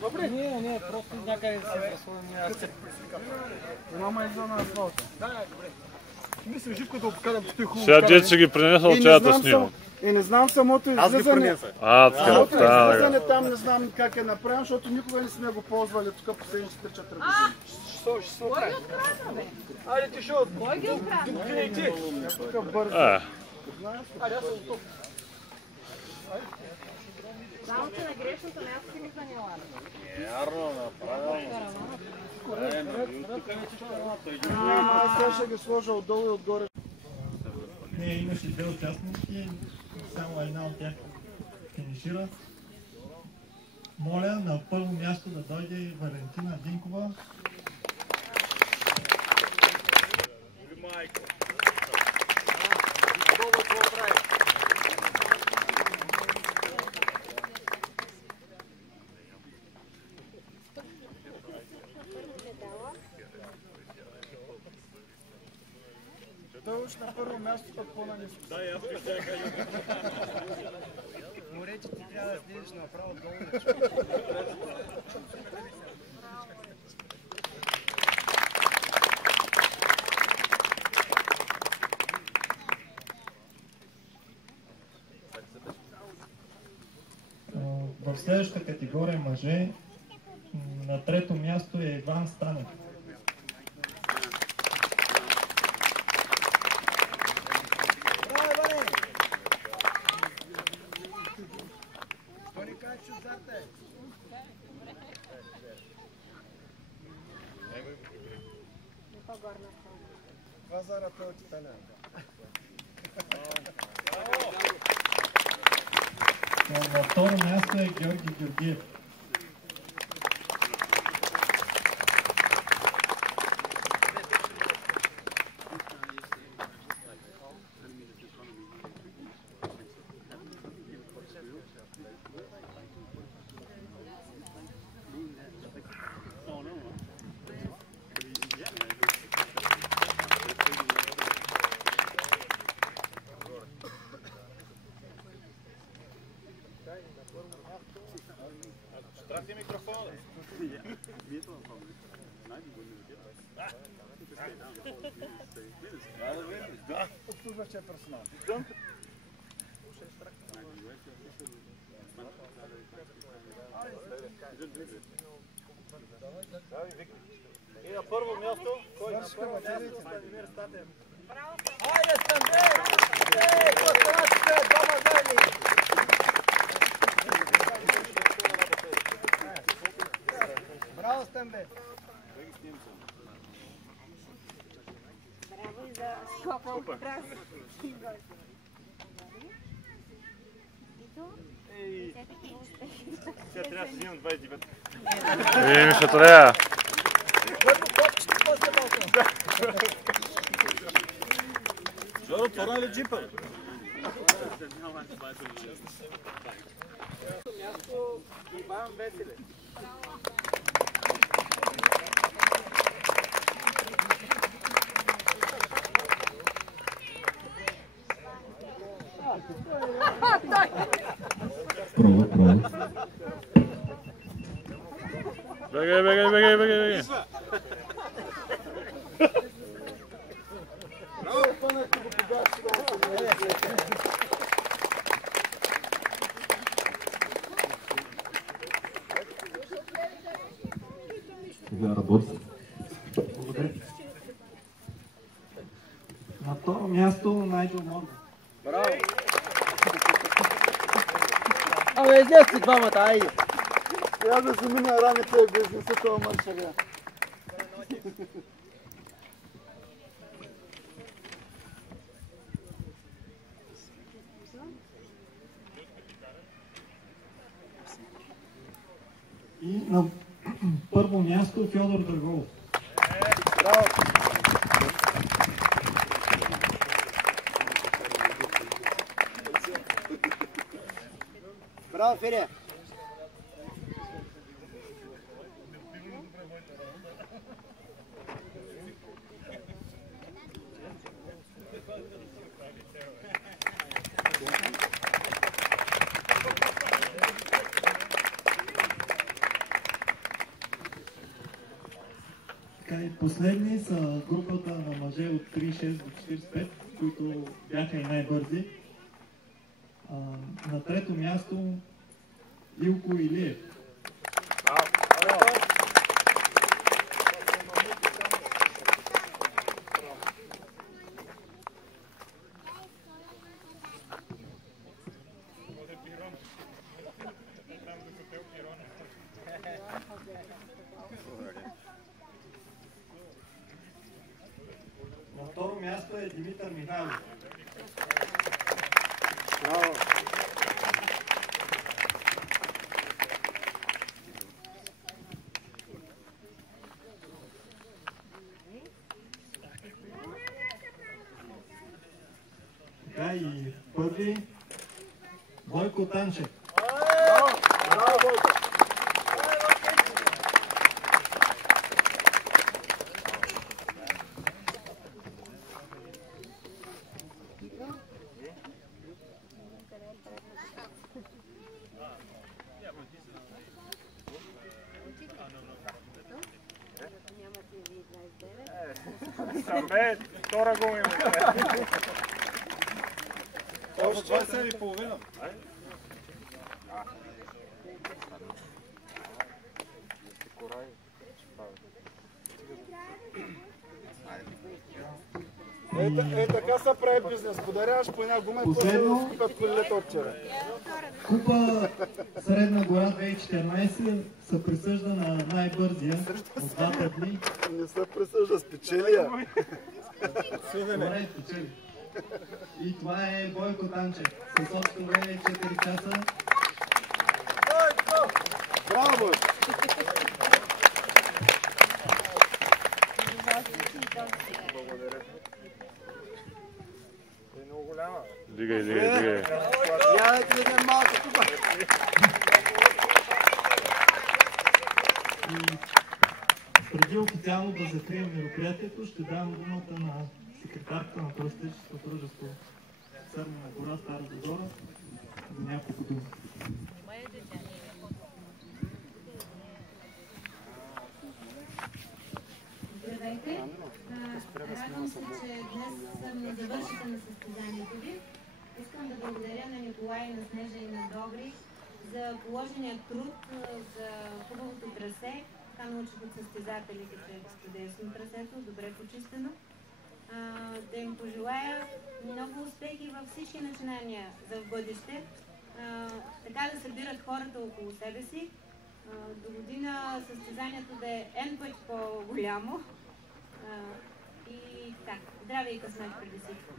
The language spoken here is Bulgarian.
Добре? Не, просто някъде се разходим. Мама изла на асфалта. Да, добре. Мисля, Живко да обкарам, че той хубаво. Сега дед си ги принесъл, че да снимам. И не знам самото излизане. Самото излизане там не знам как е направено, защото никога не сме го ползвали тук последните 3-4 години. Ще се оправи. Айде ти шо, докинай ти. Тук бързо. Айде аз съм тук. Само, че на грешното място си ми заняла. Вярно, направилно. Аз сега ще ги сложа отдолу и отгоре. Не, имаше две участнички, само една от тях финишира. Моля на първо място да дойде Валентина Динкова. Уж на първо място, пък по-наниско. Да, аз ще ще кажа. Море, че ти трябва да седиш направо долу. В следващата категория мъже на трето място е Иван Станев. На второ място е Георги Георгиев. Трати микрофона. Да. Обслужващия персонал. И на първо място, кой на първо място? Станимир Статев. Айде, Станбей! Ей, кластерачите, двама заедни! Браво, Станбей! Браво и за скопа. Сега трябва да си имам 29. Мишо, трябва. Жоро, това ли джипа? Място Иван Веселев. Бегай. На второ място Найджел Морган. Браво! Абе, излезте двамата, айде! Трябва да замина раните и да изнеса това маршага. И на първо място Фьодор Драголов. Браво! Браво, Ферия! Така и последни са групата на мъже от 36 до 45, които бяха и най-бързи. На трето място Илко Илиев. На второ място е Димитър Михайлов. Браво! Така и първи Бойко Танчев. Браво, Бойко! Самбе, втора гол има. Още 20,5. Така се прави бизнес. Подаряваш по една гума и после да купят колелета от вчера. Купа Средна гора 2014 се присъжда на най-бързия от двата дни. Не се присъжда, спечелия. Добре, спечели. И това е Бойко Танчев. С общо време 4 часа. Браво, Бойко! Благодаря. Е много голяма. Дигай, дигай, дигай. Я да ти дадем малко тук. И преди официално да закрием мероприятието, ще дам думата на секретарката на туристическото дружество Сърнена гора, Стара Загора, за няколко думи. Здравейте! Радвам се, че днес съм завършите на състезанието ви. Искам да благодаря на Николай, на Снежа и на Добри за положения труд, за хубавото трасе. Така научих от състезателите, че е чудесно трасето, добре почистено. Да им пожелая много успехи във всички начинания за в бъдеще. Така да събират хората около себе си. До година състезанието да е N пъти по-голямо. И така, здраве и късмет преди всичко.